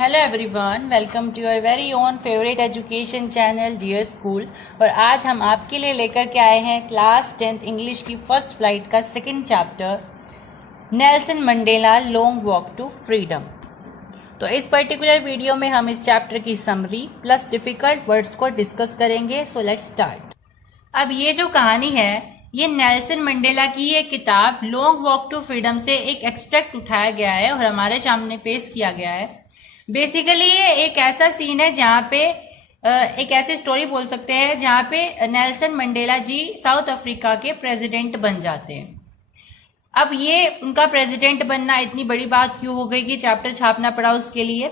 Hello everyone, welcome to your very own favourite education channel dear school. और आज हम आपके लिए लेकर के आए हैं क्लास 10th इंग्लिश की फर्स्ट फ्लाइट का second chapter, Nelson Mandela long walk to freedom. तो इस पर्टिकुलर वीडियो में हम इस चैप्टर की समरी प्लस डिफिकल्ट वर्ड्स को डिस्कस करेंगे। So let's start. अब ये जो कहानी है, ये नेल्सन मंडेला की ये किताब लॉन्ग वॉक टू फ्रीडम से एक एक्सट्रैक्ट उठाया गया है और हमारे सामने पेश किया गया है। बेसिकली ये एक ऐसा सीन है जहाँ पे एक ऐसी स्टोरी बोल सकते हैं जहाँ पे नेल्सन मंडेला जी साउथ अफ्रीका के प्रेसिडेंट बन जाते हैं। अब ये उनका प्रेसिडेंट बनना इतनी बड़ी बात क्यों हो गई कि चैप्टर छापना पड़ा उसके लिए?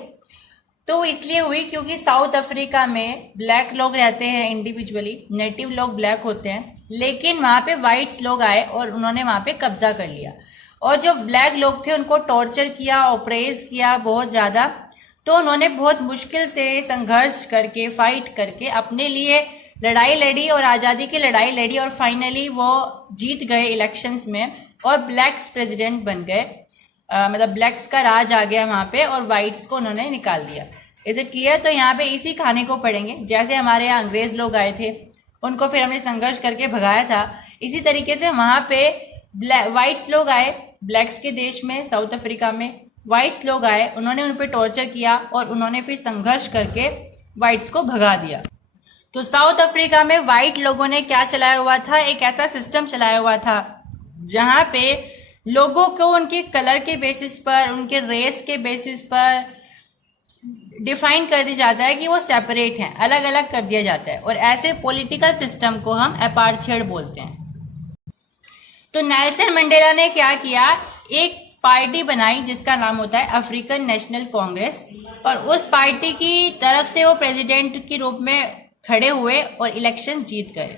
तो इसलिए हुई क्योंकि साउथ अफ्रीका में ब्लैक लोग रहते हैं, इंडिविजुअली नेटिव लोग ब्लैक होते हैं, लेकिन वहां पे व्हाइट्स लोग आए और उन्होंने वहां पे कब्जा कर लिया और जो ब्लैक लोग थे उनको टॉर्चर किया, ऑप्रेस किया बहुत ज्यादा। तो उन्होंने बहुत मुश्किल से संघर्ष करके, फाइट करके अपने लिए लड़ाई लड़ी और आजादी की लड़ाई लड़ी और फाइनली वो जीत गए इलेक्शंस में और ब्लैक्स प्रेसिडेंट बन गए। मतलब ब्लैक्स का राज आ गया वहां पे और व्हाइट्स को उन्होंने निकाल दिया। Is it clear? तो यहाँ पे इसी कहानी को पढ़ेंगे। जैसे हमारे यहाँ अंग्रेज लोग आए थे, उनको फिर हमने संघर्ष करके भगाया था, इसी तरीके से वहां पे व्हाइट्स लोग आए ब्लैक्स के देश में, साउथ अफ्रीका में व्हाइट्स लोग आए, उन्होंने उन पर टॉर्चर किया और उन्होंने फिर संघर्ष करके व्हाइट्स को भगा दिया। तो साउथ अफ्रीका में व्हाइट लोगों ने क्या चलाया हुआ था? एक ऐसा सिस्टम चलाया हुआ था जहां पे लोगों को उनके कलर के बेसिस पर, उनके रेस के बेसिस पर डिफाइन कर दिया जाता है कि वो सेपरेट हैं, अलग अलग कर दिया जाता है और ऐसे पॉलिटिकल सिस्टम को हम अपार्थाइड बोलते हैं। तो नेल्सन मंडेला ने क्या किया? एक पार्टी बनाई जिसका नाम होता है अफ्रीकन नेशनल कांग्रेस और उस पार्टी की तरफ से वो प्रेसिडेंट के रूप में खड़े हुए और इलेक्शन जीत गए।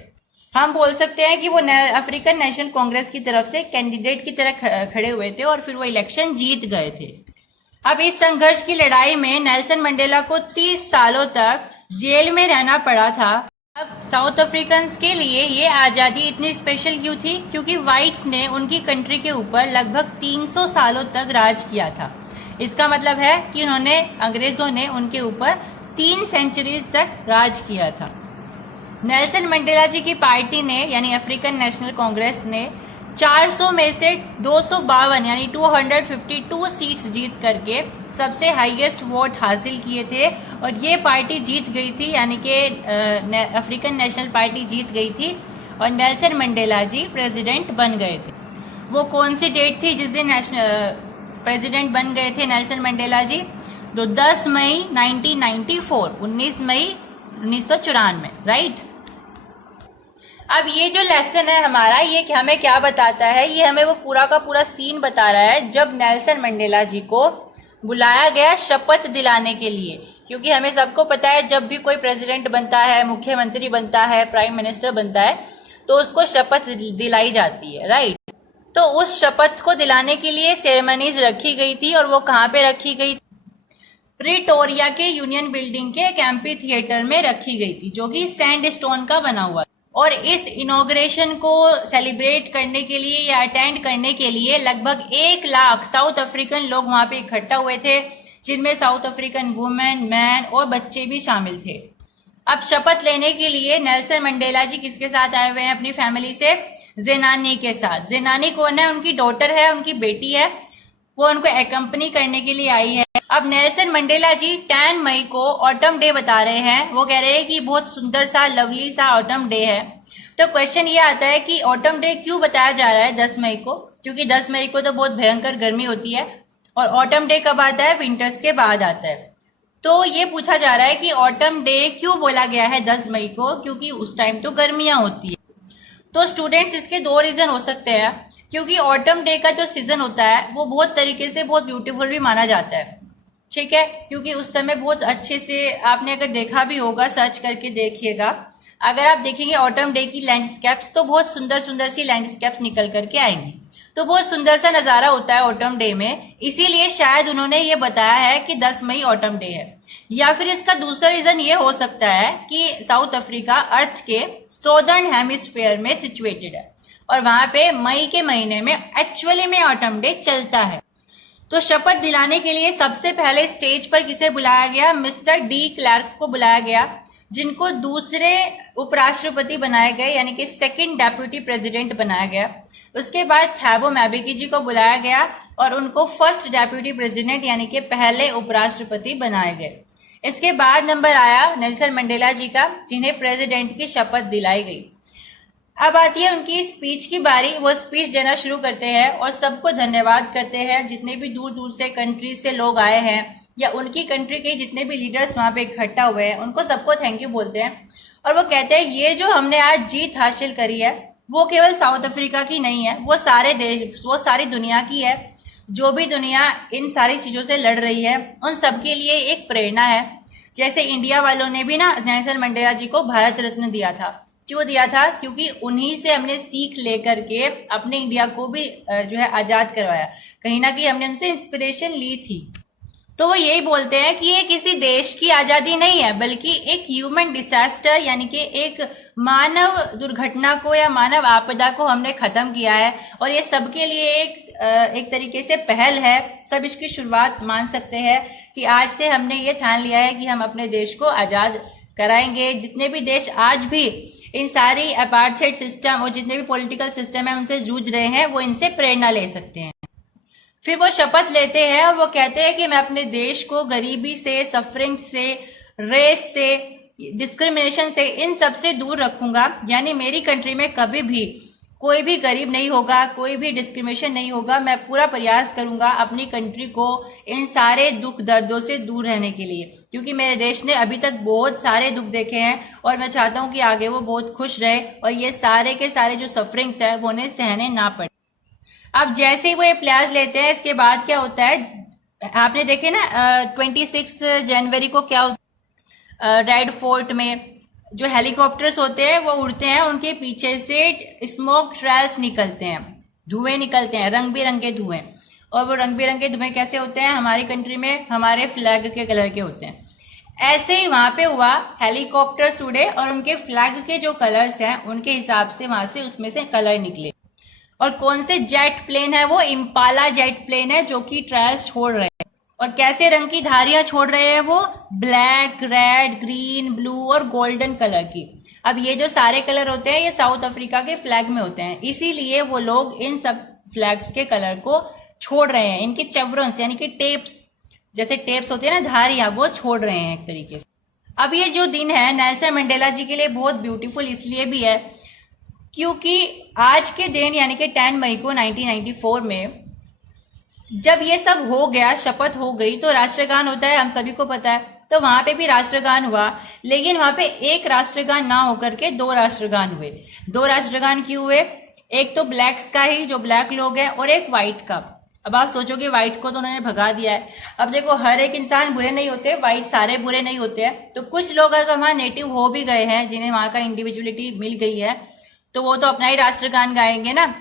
हम बोल सकते हैं कि वो अफ्रीकन नेशनल कांग्रेस की तरफ से कैंडिडेट की तरह खड़े हुए थे और फिर वो इलेक्शन जीत गए थे। अब इस संघर्ष की लड़ाई में नेल्सन मंडेला को 30 सालों तक जेल में रहना पड़ा था। अब साउथ अफ्रीकन्स के लिए ये आजादी इतनी स्पेशल क्यों थी? क्योंकि व्हाइट्स ने उनकी कंट्री के ऊपर लगभग 300 सालों तक राज किया था। इसका मतलब है कि अंग्रेजों ने उनके ऊपर 3 सेंचुरीज तक राज किया था। नेल्सन मंडेला जी की पार्टी ने यानी अफ्रीकन नेशनल कांग्रेस ने 400 में से 252 यानी 252 सीट्स जीत करके सबसे हाईएस्ट वोट हासिल किए थे और ये पार्टी जीत गई थी, यानी कि अफ्रीकन नेशनल पार्टी जीत गई थी और नेल्सन मंडेला जी प्रेसिडेंट बन गए थे। वो कौन सी डेट थी जिस दिन प्रेसिडेंट बन गए थे नेल्सन मंडेला जी? तो 10 मई 1994, 19 मई 1994, राइट। अब ये जो लेसन है हमारा, ये हमें क्या बताता है? ये हमें वो पूरा का पूरा सीन बता रहा है जब नेल्सन मंडेला जी को बुलाया गया शपथ दिलाने के लिए। क्योंकि हमें सबको पता है जब भी कोई प्रेसिडेंट बनता है, मुख्यमंत्री बनता है, प्राइम मिनिस्टर बनता है, तो उसको शपथ दिलाई जाती है, राइट। तो उस शपथ को दिलाने के लिए सेरेमनीज रखी गई थी और वो कहाँ पे रखी गई? प्रिटोरिया के यूनियन बिल्डिंग के एक एम्पी थिएटर में रखी गई थी, जो कि सैंडस्टोन का बना हुआ। और इस इनॉग्रेशन को सेलिब्रेट करने के लिए या अटेंड करने के लिए लगभग 1 लाख साउथ अफ्रीकन लोग वहां पे इकट्ठा हुए थे, जिनमें साउथ अफ्रीकन वुमेन, मैन और बच्चे भी शामिल थे। अब शपथ लेने के लिए नेल्सन मंडेला जी किसके साथ आए हुए हैं? अपनी फैमिली से, जेनानी के साथ। जेनानी कौन है? उनकी डॉटर है, उनकी बेटी है, वो उनको एकम्पनी करने के लिए आई है। अब नेल्सन मंडेला जी 10 मई को ऑटम डे बता रहे हैं। वो कह रहे हैं कि बहुत सुंदर सा, लवली सा ऑटम डे है। तो क्वेश्चन ये आता है कि ऑटम डे क्यों बताया जा रहा है 10 मई को? क्योंकि 10 मई को तो बहुत भयंकर गर्मी होती है और ऑटम डे कब आता है? विंटर्स के बाद आता है। तो ये पूछा जा रहा है कि ऑटम डे क्यों बोला गया है 10 मई को? क्योंकि उस टाइम तो गर्मियां होती है। तो स्टूडेंट्स, इसके 2 रीजन हो सकते हैं। क्योंकि ऑटम डे का जो सीजन होता है वो बहुत तरीके से बहुत ब्यूटीफुल भी माना जाता है, ठीक है। क्योंकि उस समय बहुत अच्छे से, आपने अगर देखा भी होगा, सर्च करके देखिएगा, अगर आप देखेंगे ऑटम डे की लैंडस्केप्स तो बहुत सुंदर सुंदर सी लैंडस्केप्स निकल करके आएंगी। तो बहुत सुंदर सा नजारा होता है ऑटम डे में, इसीलिए शायद उन्होंने ये बताया है कि 10 मई ऑटम डे है। या फिर इसका दूसरा रीजन ये हो सकता है कि साउथ अफ्रीका अर्थ के सॉदर्न हेमिस्फीयर में सिचुएटेड है और वहां पे मई के महीने में एक्चुअली में ऑटम डे चलता है। तो शपथ दिलाने के लिए सबसे पहले स्टेज पर किसे बुलाया गया? मिस्टर डी क्लार्क को बुलाया गया, जिनको दूसरे उपराष्ट्रपति बनाए गए, यानी कि सेकंड डेप्यूटी प्रेसिडेंट बनाया गया। उसके बाद थैबो मैबेकी जी को बुलाया गया और उनको फर्स्ट डेप्यूटी प्रेसिडेंट यानी कि पहले उपराष्ट्रपति बनाए गए। इसके बाद नंबर आया नेल्सन मंडेला जी का, जिन्हें प्रेसिडेंट की शपथ दिलाई गई। अब आती है उनकी स्पीच की बारी। वो स्पीच देना शुरू करते हैं और सबको धन्यवाद करते हैं, जितने भी दूर दूर से कंट्री से लोग आए हैं या उनकी कंट्री के जितने भी लीडर्स वहां पे इकट्ठा हुए हैं, उनको सबको थैंक यू बोलते हैं। और वो कहते हैं ये जो हमने आज जीत हासिल करी है वो केवल साउथ अफ्रीका की नहीं है, वो सारे देश, वो सारी दुनिया की है। जो भी दुनिया इन सारी चीजों से लड़ रही है उन सबके लिए एक प्रेरणा है। जैसे इंडिया वालों ने भी ना नेल्सन मंडेला जी को भारत रत्न दिया था। क्यों दिया था? क्योंकि उन्हीं से हमने सीख लेकर के अपने इंडिया को भी जो है आजाद करवाया। कहीं ना कहीं हमने उनसे इंस्पिरेशन ली थी। तो वो यही बोलते हैं कि ये किसी देश की आजादी नहीं है, बल्कि एक ह्यूमन डिजास्टर यानी कि एक मानव दुर्घटना को या मानव आपदा को हमने खत्म किया है। और ये सबके लिए एक तरीके से पहल है। सब इसकी शुरुआत मान सकते हैं कि आज से हमने ये ठान लिया है कि हम अपने देश को आजाद कराएंगे। जितने भी देश आज भी इन सारी अपार्थाइड सिस्टम और जितने भी पॉलिटिकल सिस्टम है उनसे जूझ रहे हैं, वो इनसे प्रेरणा ले सकते हैं। फिर वो शपथ लेते हैं और वो कहते हैं कि मैं अपने देश को गरीबी से, सफरिंग से, रेस से, डिस्क्रिमिनेशन से, इन सब से दूर रखूंगा। यानी मेरी कंट्री में कभी भी कोई भी गरीब नहीं होगा, कोई भी डिस्क्रिमिनेशन नहीं होगा। मैं पूरा प्रयास करूंगा अपनी कंट्री को इन सारे दुख दर्दों से दूर रहने के लिए, क्योंकि मेरे देश ने अभी तक बहुत सारे दुख देखे हैं और मैं चाहता हूं कि आगे वो बहुत खुश रहे और ये सारे के सारे जो सफरिंग्स है वो उन्हें सहने ना पड़े। अब जैसे ही वो ये प्लाज लेते हैं, इसके बाद क्या होता है? आपने देखे ना 26 जनवरी को क्या होता है? रेड फोर्ट में जो हेलीकॉप्टर्स होते हैं वो उड़ते हैं, उनके पीछे से स्मोक ट्रेल्स निकलते हैं, धुएं निकलते हैं, रंग बिरंगे धुएं। और वो रंग बिरंगे धुएं कैसे होते हैं? हमारी कंट्री में हमारे फ्लैग के कलर के होते हैं। ऐसे ही वहां पे हुआ, हेलीकॉप्टर्स उड़े और उनके फ्लैग के जो कलर्स हैं उनके हिसाब से वहां से उसमें से कलर निकले। और कौन से जेट प्लेन है? वो इम्पाला जेट प्लेन है जो कि ट्रायल्स छोड़ रहे हैं। और कैसे रंग की धारियां छोड़ रहे हैं वो? ब्लैक, रेड, ग्रीन, ब्लू और गोल्डन कलर की। अब ये जो सारे कलर होते हैं ये साउथ अफ्रीका के फ्लैग में होते हैं, इसीलिए वो लोग इन सब फ्लैग्स के कलर को छोड़ रहे हैं। इनके चेवरन्स यानी कि टेप्स, जैसे टेप्स होते हैं ना धारियां, वो छोड़ रहे हैं एक तरीके से। अब ये जो दिन है नेल्सन मंडेला जी के लिए बहुत ब्यूटीफुल इसलिए भी है क्योंकि आज के दिन यानी कि 10 मई को 1994 में जब ये सब हो गया, शपथ हो गई, तो राष्ट्रगान होता है, हम सभी को पता है। तो वहां पे भी राष्ट्रगान हुआ, लेकिन वहां पे एक राष्ट्रगान ना होकर के 2 राष्ट्रगान हुए। 2 राष्ट्रगान क्यों हुए? एक तो ब्लैक्स का ही, जो ब्लैक लोग हैं, और एक व्हाइट का। अब आप सोचोगे व्हाइट को तो उन्होंने भगा दिया है। अब देखो हर एक इंसान बुरे नहीं होते, व्हाइट सारे बुरे नहीं होते हैं। तो कुछ लोग अगर वहां नेटिव हो भी गए हैं, जिन्हें वहां का इंडिविजुअलिटी मिल गई है, तो वो तो अपना ही राष्ट्रगान गाएंगे ना।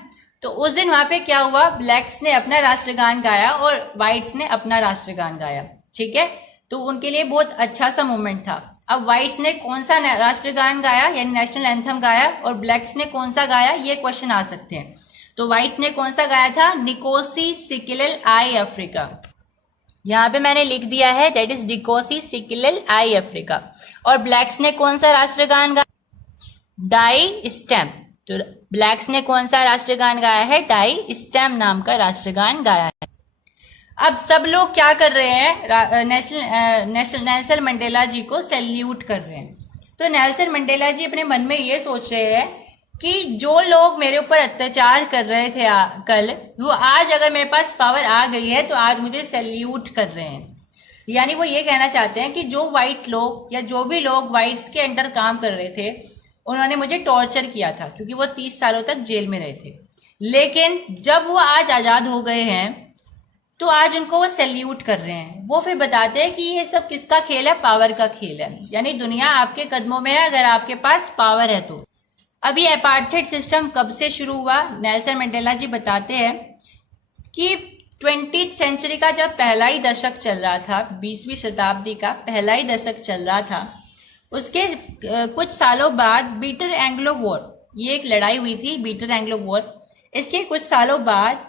तो उस दिन वहां पे क्या हुआ? ब्लैक्स ने अपना राष्ट्रगान गाया और व्हाइट्स ने अपना राष्ट्रगान गाया। ठीक है, तो उनके लिए बहुत अच्छा सा मोमेंट था। अब व्हाइट्स ने कौन सा राष्ट्रगान गाया यानी नेशनल एंथम गाया और ब्लैक्स ने कौन सा गाया, ये क्वेश्चन आ सकते हैं। तो व्हाइट्स ने कौन सा गाया था? निकोसी सिकिलेल आई अफ्रीका। यहाँ पे मैंने लिख दिया है, दैट इज निकोसी सिकिलेल आई अफ्रीका। और ब्लैक्स ने कौन सा राष्ट्रगान गाया? Die stem. तो ब्लैक्स ने कौन सा राष्ट्रगान गाया है? डाई स्टेम नाम का राष्ट्रगान गाया है। अब सब लोग क्या कर रहे हैं? नेल्सन मंडेला जी को सैल्यूट कर रहे हैं। तो नेल्सन मंडेला जी अपने मन में ये सोच रहे हैं कि जो लोग मेरे ऊपर अत्याचार कर रहे थे कल, वो आज अगर मेरे पास पावर आ गई है तो आज मुझे सैल्यूट कर रहे हैं। यानी वो ये कहना चाहते हैं कि जो व्हाइट लोग या जो भी लोग व्हाइट्स के अंडर काम कर रहे थे, उन्होंने मुझे टॉर्चर किया था क्योंकि वो 30 सालों तक जेल में रहे थे। लेकिन जब वो आज आजाद हो गए हैं तो आज उनको वो सैल्यूट कर रहे हैं। वो फिर बताते हैं कि ये सब किसका खेल है? पावर का खेल है। यानी दुनिया आपके कदमों में है अगर आपके पास पावर है तो। अब ये अपार्थाइड सिस्टम कब से शुरू हुआ? नेल्सन मंडेला जी बताते हैं कि 20th सेंचुरी का जब पहला ही दशक चल रहा था, 20वीं शताब्दी का पहला ही दशक चल रहा था, उसके कुछ सालों बाद बीटर एंग्लो वॉर, ये एक लड़ाई हुई थी बीटर एंग्लो वॉर। इसके कुछ सालों बाद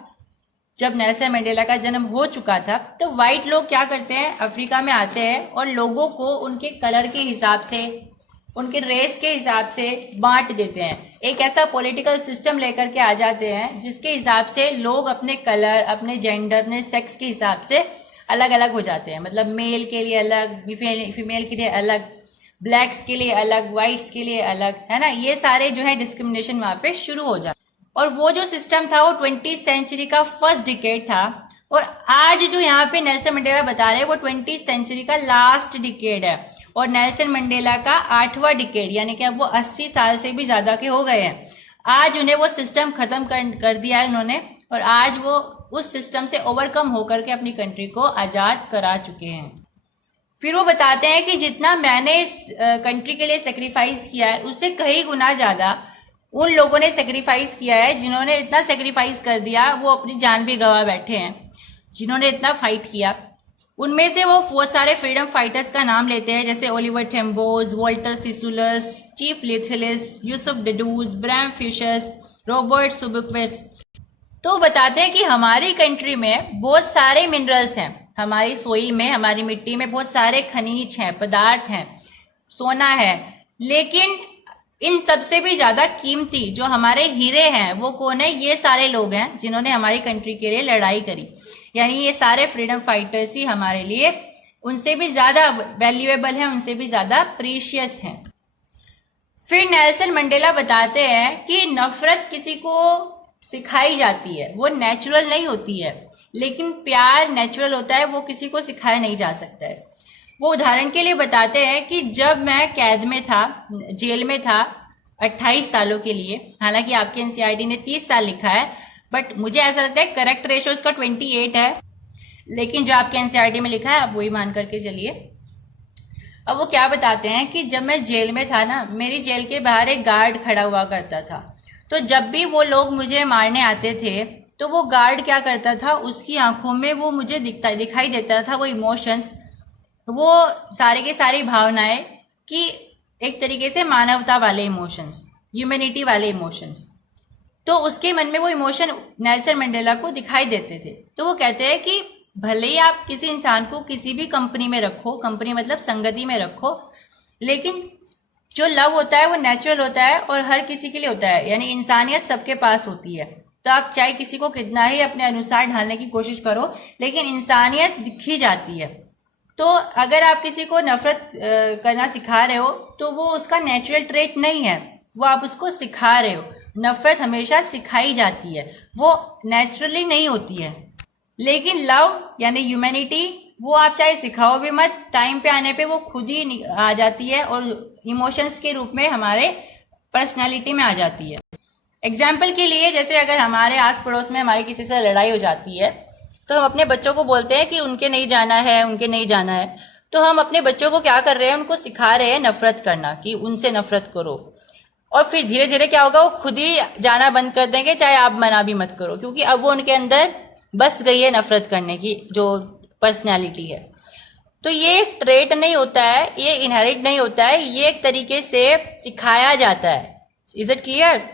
जब नेल्सन मंडेला का जन्म हो चुका था, तो व्हाइट लोग क्या करते हैं, अफ्रीका में आते हैं और लोगों को उनके कलर के हिसाब से, उनके रेस के हिसाब से बांट देते हैं। एक ऐसा पॉलिटिकल सिस्टम लेकर के आ जाते हैं जिसके हिसाब से लोग अपने कलर, अपने जेंडर, अपने सेक्स के हिसाब से अलग अलग हो जाते हैं। मतलब मेल के लिए अलग, फीमेल के लिए अलग, ब्लैक्स के लिए अलग, व्हाइट्स के लिए अलग, है ना। ये सारे जो है डिस्क्रिमिनेशन वहां पे शुरू हो जाते। और वो जो सिस्टम था वो 20th सेंचुरी का फर्स्ट डिकेड था, और आज जो यहाँ पे नेल्सन मंडेला बता रहे हैं वो 20th सेंचुरी का लास्ट डिकेड है, और नेल्सन मंडेला का 8वां डिकेड, यानी कि अब वो 80 साल से भी ज्यादा के हो गए हैं। आज उन्हें वो सिस्टम खत्म कर दिया है उन्होंने, और आज वो उस सिस्टम से ओवरकम होकर के अपनी कंट्री को आजाद करा चुके हैं। फिर वो बताते हैं कि जितना मैंने इस कंट्री के लिए सेक्रीफाइस किया है उससे कई गुना ज्यादा उन लोगों ने सेक्रीफाइस किया है जिन्होंने इतना सेक्रीफाइस कर दिया, वो अपनी जान भी गंवा बैठे हैं, जिन्होंने इतना फाइट किया। उनमें से वो बहुत सारे फ्रीडम फाइटर्स का नाम लेते हैं, जैसे Oliver Tambos, Walter Sisulus, chief Luthulis, Yusuf Dadoos, Bram Fischers, Robert Sobukwes. तो बताते हैं कि हमारी कंट्री में बहुत सारे मिनरल्स हैं, हमारी सोइल में, हमारी मिट्टी में बहुत सारे खनिज हैं, पदार्थ हैं, सोना है, लेकिन इन सबसे भी ज्यादा कीमती जो हमारे हीरे हैं वो कौन है? ये सारे लोग हैं जिन्होंने हमारी कंट्री के लिए लड़ाई करी। यानी ये सारे फ्रीडम फाइटर्स ही हमारे लिए उनसे भी ज्यादा वैल्यूएबल हैं, उनसे भी ज्यादा प्रीशियस हैं। फिर नेल्सन मंडेला बताते हैं कि नफरत किसी को सिखाई जाती है, वो नेचुरल नहीं होती है, लेकिन प्यार नेचुरल होता है, वो किसी को सिखाया नहीं जा सकता है। वो उदाहरण के लिए बताते हैं कि जब मैं कैद में था, जेल में था 28 सालों के लिए, हालांकि आपके एनसीईआरटी ने 30 साल लिखा है, बट मुझे ऐसा लगता है करेक्ट रेशियो इसका 28 है, लेकिन जो आपके एनसीईआरटी में लिखा है आप वही मान करके चलिए। अब वो क्या बताते हैं कि जब मैं जेल में था ना, मेरी जेल के बाहर एक गार्ड खड़ा हुआ करता था, तो जब भी वो लोग मुझे मारने आते थे तो वो गार्ड क्या करता था, उसकी आंखों में वो मुझे दिखाई देता था, वो इमोशंस, वो सारे के सारी भावनाएं, कि एक तरीके से मानवता वाले इमोशंस, ह्यूमैनिटी वाले इमोशंस। तो उसके मन में वो इमोशन नेल्सन मंडेला को दिखाई देते थे। तो वो कहते हैं कि भले ही आप किसी इंसान को किसी भी कंपनी में रखो, कंपनी मतलब संगति में रखो, लेकिन जो लव होता है वो नेचुरल होता है और हर किसी के लिए होता है, यानी इंसानियत सबके पास होती है। तो आप चाहे किसी को कितना ही अपने अनुसार ढालने की कोशिश करो, लेकिन इंसानियत दिखी जाती है। तो अगर आप किसी को नफरत करना सिखा रहे हो तो वो उसका नेचुरल ट्रेट नहीं है, वो आप उसको सिखा रहे हो। नफरत हमेशा सिखाई जाती है, वो नेचुरली नहीं होती है। लेकिन लव यानी ह्यूमैनिटी, वो आप चाहे सिखाओ भी मत, टाइम पे आने पे वो खुद ही आ जाती है और इमोशंस के रूप में हमारे पर्सनालिटी में आ जाती है। एग्जाम्पल के लिए, जैसे अगर हमारे आस पड़ोस में हमारी किसी से लड़ाई हो जाती है तो हम अपने बच्चों को बोलते हैं कि उनके नहीं जाना है, उनके नहीं जाना है। तो हम अपने बच्चों को क्या कर रहे हैं, उनको सिखा रहे हैं नफरत करना, कि उनसे नफरत करो। और फिर धीरे धीरे क्या होगा, वो खुद ही जाना बंद कर देंगे, चाहे आप मना भी मत करो, क्योंकि अब वो उनके अंदर बस गई है नफरत करने की जो पर्सनैलिटी है। तो ये एक ट्रेट नहीं होता है, ये इनहेरिट नहीं होता है, ये एक तरीके से सिखाया जाता है। Is it clear?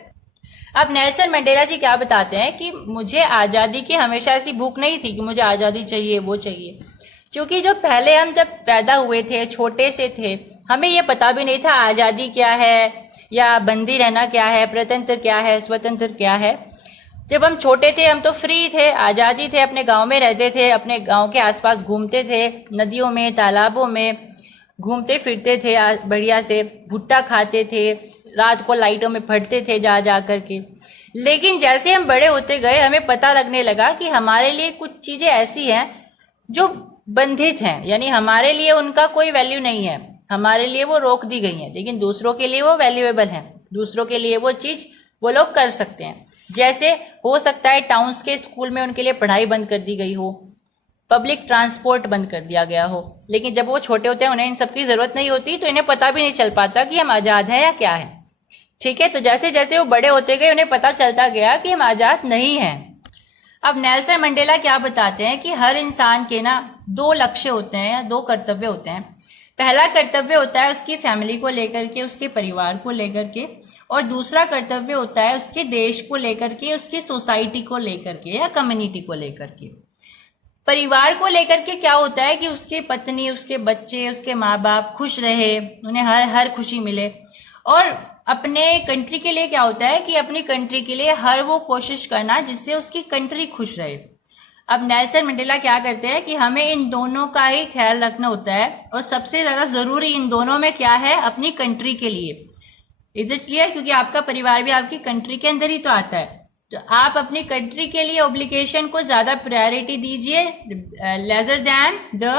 अब नेल्सन मंडेला जी क्या बताते हैं कि मुझे आजादी की हमेशा ऐसी भूख नहीं थी कि मुझे आजादी चाहिए, वो चाहिए, क्योंकि जो पहले हम जब पैदा हुए थे, छोटे से थे, हमें ये पता भी नहीं था आजादी क्या है, या बंदी रहना क्या है, प्रतंत्र क्या है, स्वतंत्र क्या है। जब हम छोटे थे हम तो फ्री थे, आजादी थे, अपने गांव में रहते थे, अपने गांव के आसपास घूमते थे, नदियों में, तालाबों में घूमते फिरते थे, बढ़िया से भुट्टा खाते थे, रात को लाइटों में पढ़ते थे जा जा करके। लेकिन जैसे हम बड़े होते गए हमें पता लगने लगा कि हमारे लिए कुछ चीजें ऐसी हैं जो बंधित हैं, यानी हमारे लिए उनका कोई वैल्यू नहीं है, हमारे लिए वो रोक दी गई है, लेकिन दूसरों के लिए वो वैल्यूएबल है, दूसरों के लिए वो चीज वो लोग कर सकते हैं। जैसे हो सकता है टाउन्स के स्कूल में उनके लिए पढ़ाई बंद कर दी गई हो, पब्लिक ट्रांसपोर्ट बंद कर दिया गया हो, लेकिन जब वो छोटे होते हैं उन्हें इन सब की जरूरत नहीं होती, तो इन्हें पता भी नहीं चल पाता कि हम आजाद हैं या क्या है। ठीक है, तो जैसे जैसे वो बड़े होते गए उन्हें पता चलता गया कि हम आजाद नहीं हैं। अब नेल्सन मंडेला क्या बताते हैं कि हर इंसान के ना 2 लक्ष्य होते हैं या 2 कर्तव्य होते हैं। पहला कर्तव्य होता है उसकी फैमिली को लेकर के, उसके परिवार को लेकर के, और दूसरा कर्तव्य होता है उसके देश को लेकर के, उसकी सोसाइटी को लेकर के या कम्युनिटी को लेकर के। परिवार को लेकर के क्या होता है कि उसकी पत्नी, उसके बच्चे, उसके माँ बाप खुश रहे, उन्हें हर खुशी मिले। और अपने कंट्री के लिए क्या होता है कि अपनी कंट्री के लिए हर वो कोशिश करना जिससे उसकी कंट्री खुश रहे। अब नेल्सन मंडेला क्या करते हैं कि हमें इन दोनों का ही ख्याल रखना होता है, और सबसे ज्यादा जरूरी इन दोनों में क्या है, अपनी कंट्री के लिए। Is it clear? क्योंकि आपका परिवार भी आपकी कंट्री के अंदर ही तो आता है। तो आप अपनी कंट्री के लिए ऑब्लिगेशन को ज्यादा प्रायोरिटी दीजिए, lesser than the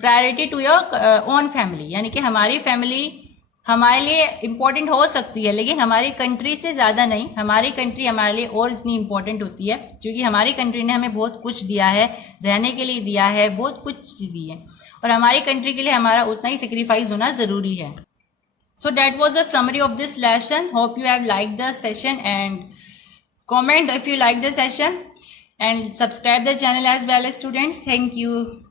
priority to your own family. यानी कि हमारी फैमिली हमारे लिए इंपॉर्टेंट हो सकती है, लेकिन हमारी कंट्री से ज्यादा नहीं। हमारी कंट्री हमारे लिए और इतनी इंपॉर्टेंट होती है क्योंकि हमारी कंट्री ने हमें बहुत कुछ दिया है, रहने के लिए दिया है, बहुत कुछ दी है, और हमारी कंट्री के लिए हमारा उतना ही सेक्रीफाइस होना जरूरी है। So that was the summary of this lesson. Hope you have liked the session, and comment if you like the session, and subscribe the channel as well as students. Thank you.